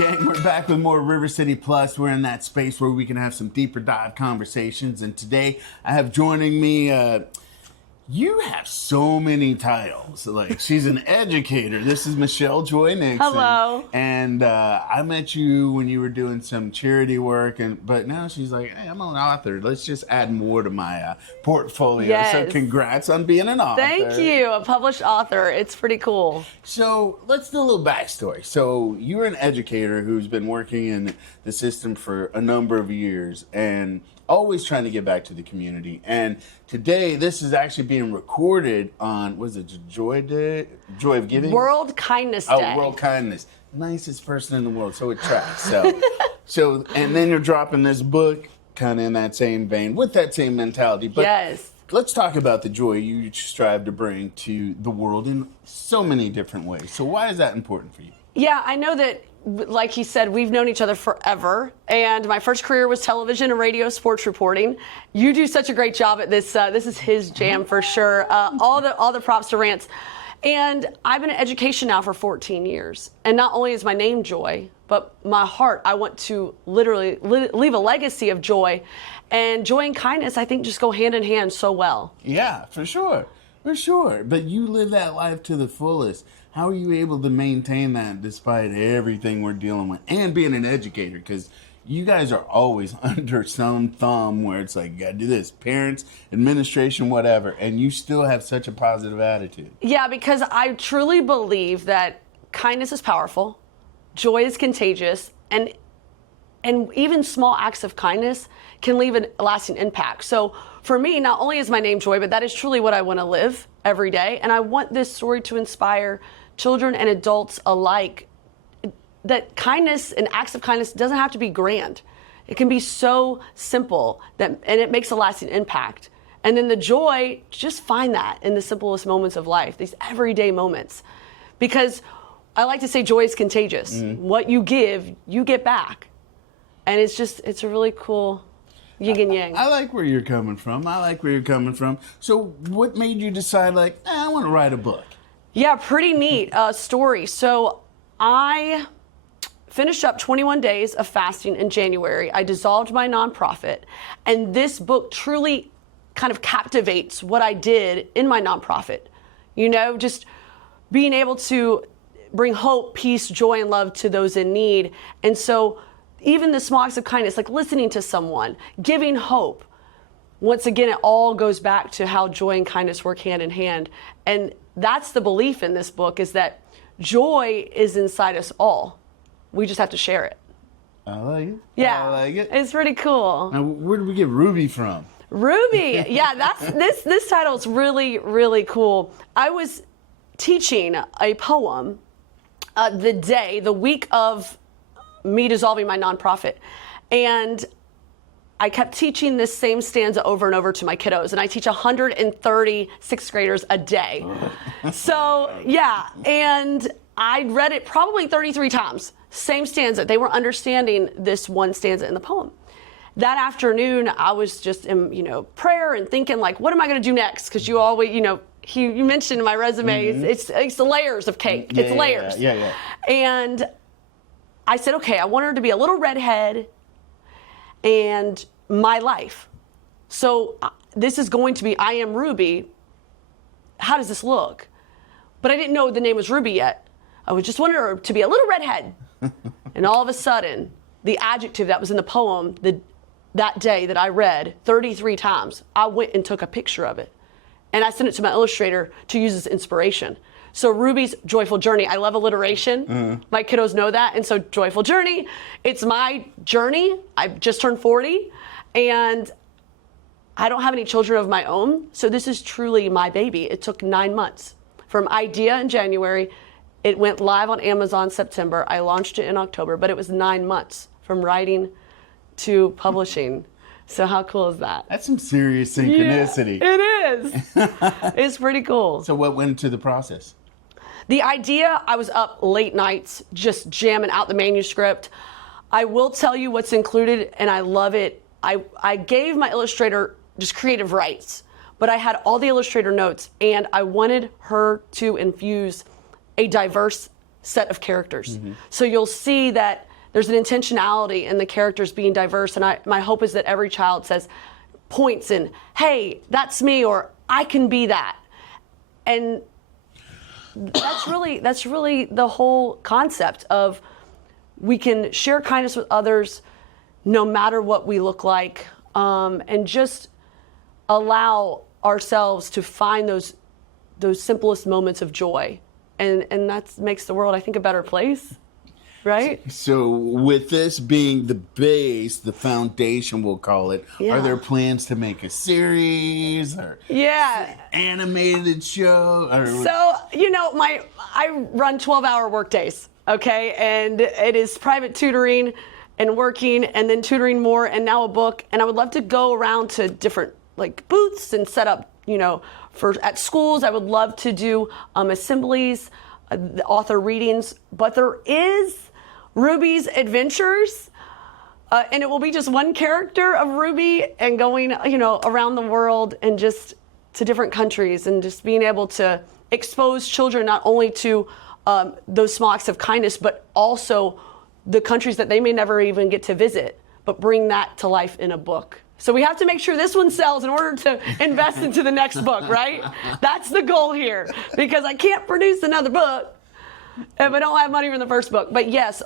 Gang, we're back with more River City Plus. We're in that space where we can have some deeper dive conversations. And today I have joining me, you have so many titles. Like, she's an educator. This is Michelle Joy Nixon. Hello. And I met you when you were doing some charity work, but now she's like, hey, I'm an author. Let's just add more to my portfolio. Yes. So congrats on being an author. Thank you. A published author. It's pretty cool. So let's do a little backstory. So you're an educator who's been working in the system for a number of years and always trying to get back to the community. And today, this is actually being recorded on, was it Joy Day? Joy of Giving? World Kindness Day. Oh, World Kindness. Nicest person in the world, so it tracks. So, and then you're dropping this book kind of in that same vein, with that same mentality. But yes. Let's talk about the joy you strive to bring to the world in so many different ways. So why is that important for you? Yeah, I know that, like he said, we've known each other forever. And my first career was television and radio sports reporting. You do such a great job at this. This is his jam for sure. All the props to Rance. And I've been in education now for 14 years. And not only is my name Joy, but my heart, I want to literally leave a legacy of joy. And joy and kindness, I think, just go hand in hand so well. Yeah, for sure. For sure. But you live that life to the fullest. How are you able to maintain that despite everything we're dealing with and being an educator? Because you guys are always under some thumb where it's like, you got to do this, parents, administration, whatever, and you still have such a positive attitude. Yeah, because I truly believe that kindness is powerful, joy is contagious, and even small acts of kindness can leave a lasting impact. So for me, not only is my name Joy, but that is truly what I want to live every day. And I want this story to inspire children and adults alike that kindness and acts of kindness doesn't have to be grand. It can be so simple and it makes a lasting impact. And then the joy, just find that in the simplest moments of life, these everyday moments. Because I like to say joy is contagious. What you give, you get back. And it's a really cool yin and yang. I like where you're coming from. So what made you decide, like, I want to write a book? Yeah, pretty neat story. So I finished up 21 days of fasting in January. I dissolved my nonprofit. And this book truly kind of captivates what I did in my nonprofit. You know, just being able to bring hope, peace, joy, and love to those in need. And so even the small acts of kindness, like listening to someone, giving hope. Once again, it all goes back to how joy and kindness work hand in hand. And that's the belief in this book, is that joy is inside us all. We just have to share it. I like it. Yeah, I like it. It's pretty cool. Now, where did we get Ruby from? Ruby, yeah, that's this title is really, really cool. I was teaching a poem the week of me dissolving my nonprofit. And I kept teaching this same stanza over and over to my kiddos. And I teach 130 sixth graders a day. So, yeah. And I read it probably 33 times. Same stanza. They were understanding this one stanza in the poem. That afternoon, I was just in, prayer and thinking, like, what am I going to do next? Because you always, you mentioned in my resume, it's the layers of cake. It's layers. Yeah. And I said, okay, I want her to be a little redhead and my life. So this is going to be I Am Ruby. How does this look? But I didn't know the name was Ruby yet. I was just wanting her to be a little redhead. And all of a sudden, the adjective that was in the poem that day that I read 33 times, I went and took a picture of it. And I sent it to my illustrator to use as inspiration. So Ruby's Joyful Journey. I love alliteration. My kiddos know that. And so Joyful Journey, it's my journey. I've just turned 40 and I don't have any children of my own. So this is truly my baby. It took 9 months from idea in January. It went live on Amazon September. I launched it in October, but it was 9 months from writing to publishing. So how cool is that? That's some serious synchronicity. Yeah, it is. It's pretty cool. So what went into the process? The idea, I was up late nights just jamming out the manuscript. I will tell you what's included, and I love it. I gave my illustrator just creative rights, but I had all the illustrator notes, and I wanted her to infuse a diverse set of characters. So you'll see that there's an intentionality in the characters being diverse. And my hope is that every child points in, hey, that's me, or I can be that. And that's really the whole concept of we can share kindness with others no matter what we look like, and just allow ourselves to find those simplest moments of joy. And that makes the world, I think, a better place, right? So with this being the base, the foundation, we'll call it, are there plans to make a series or animated show? So, I run 12-hour work days, okay? And it is private tutoring and working and then tutoring more and now a book. And I would love to go around to different booths and set up, at schools. I would love to do assemblies, author readings, but there is Ruby's Adventures, and it will be just one character of Ruby and going, around the world and just to different countries and just being able to expose children not only to those small acts of kindness, but also the countries that they may never even get to visit, but bring that to life in a book. So we have to make sure this one sells in order to invest into the next book, right? That's the goal here, because I can't produce another book if I don't have money for the first book. But yes,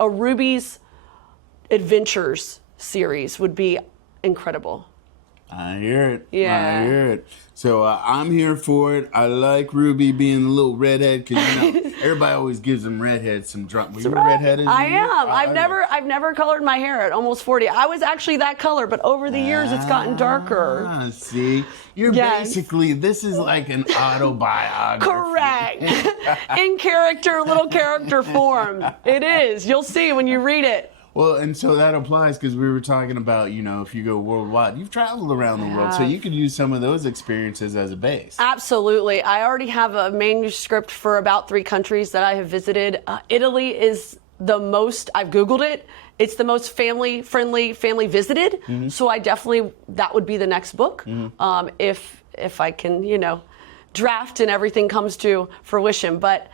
a Ruby's Adventures series would be incredible. I hear it. Yeah. I hear it. So I'm here for it. I like Ruby being a little redhead because everybody always gives them redheads some drama. Were you a redhead? I am. I've never colored my hair at almost 40. I was actually that color, but over the years it's gotten darker. See, you're basically, this is like an autobiography. Correct. In character, little character form. It is. You'll see when you read it. Well, and so that applies because we were talking about, if you go worldwide, you've traveled around the world, so you could use some of those experiences as a base. Absolutely. I already have a manuscript for about 3 countries that I have visited. Italy is the most, I've Googled it, it's the most family-friendly, family-visited, so that would be the next book, if I can, draft and everything comes to fruition. But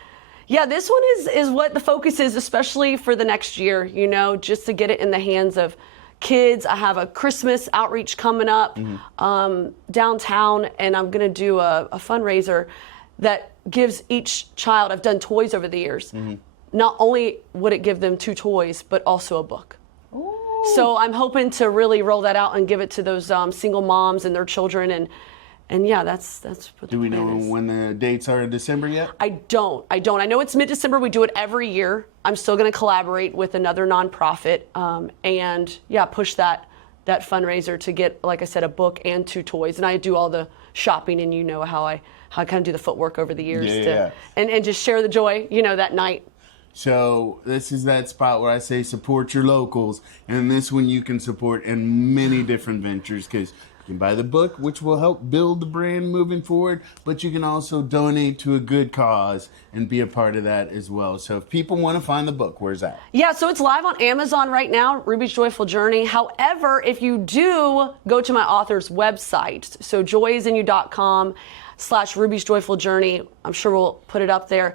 yeah, this one is what the focus is, especially for the next year, just to get it in the hands of kids. I have a Christmas outreach coming up downtown, and I'm going to do a fundraiser that gives each child, I've done toys over the years. Not only would it give them 2 toys, but also a book. Ooh. So I'm hoping to really roll that out and give it to those single moms and their children. And yeah, that's what Do we know is. when the dates are in December yet? I don't. I know it's mid-December. We do it every year. I'm still going to collaborate with another nonprofit and push that fundraiser to get, like I said, a book and 2 toys. And I do all the shopping, and how I kind of do the footwork over the years and just share the joy, that night. So this is that spot where I say support your locals, and this one you can support in many different ventures because you can buy the book, which will help build the brand moving forward, but you can also donate to a good cause and be a part of that as well. So if people want to find the book, where's that? Yeah, so it's live on Amazon right now, Ruby's Joyful Journey. However, if you do go to my author's website, so joyisinyu.com/Ruby's Joyful Journey, I'm sure we'll put it up there,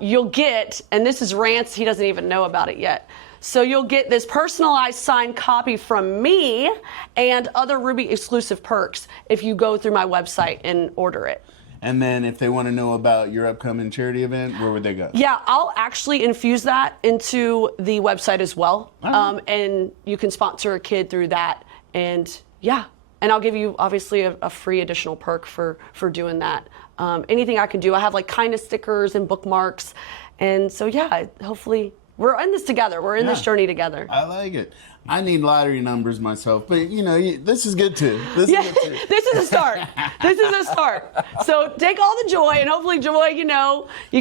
you'll get, and this is Rance, he doesn't even know about it yet, so you'll get this personalized signed copy from me and other Ruby exclusive perks if you go through my website and order it. And then if they want to know about your upcoming charity event, where would they go? Yeah, I'll actually infuse that into the website as well. And you can sponsor a kid through that. And and I'll give you obviously a free additional perk for doing that. Anything I can do. I have kindness stickers and bookmarks. And so hopefully we're in this together. We're in this journey together. I like it. I need lottery numbers myself, but this is good too. This is a start. This is a start. So take all the joy, and hopefully joy, you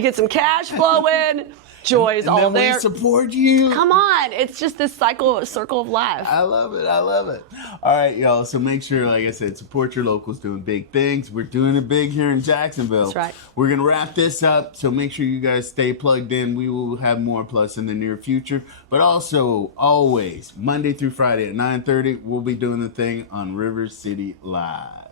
get some cash flowing. Joy is all there. We support you. Come on. It's just this circle of life. I love it. I love it. All right, y'all. So make sure, like I said, support your locals doing big things. We're doing it big here in Jacksonville. That's right. We're going to wrap this up. So make sure you guys stay plugged in. We will have more plus in the near future. But also, always, Monday through Friday at 9:30, we'll be doing the thing on River City Live.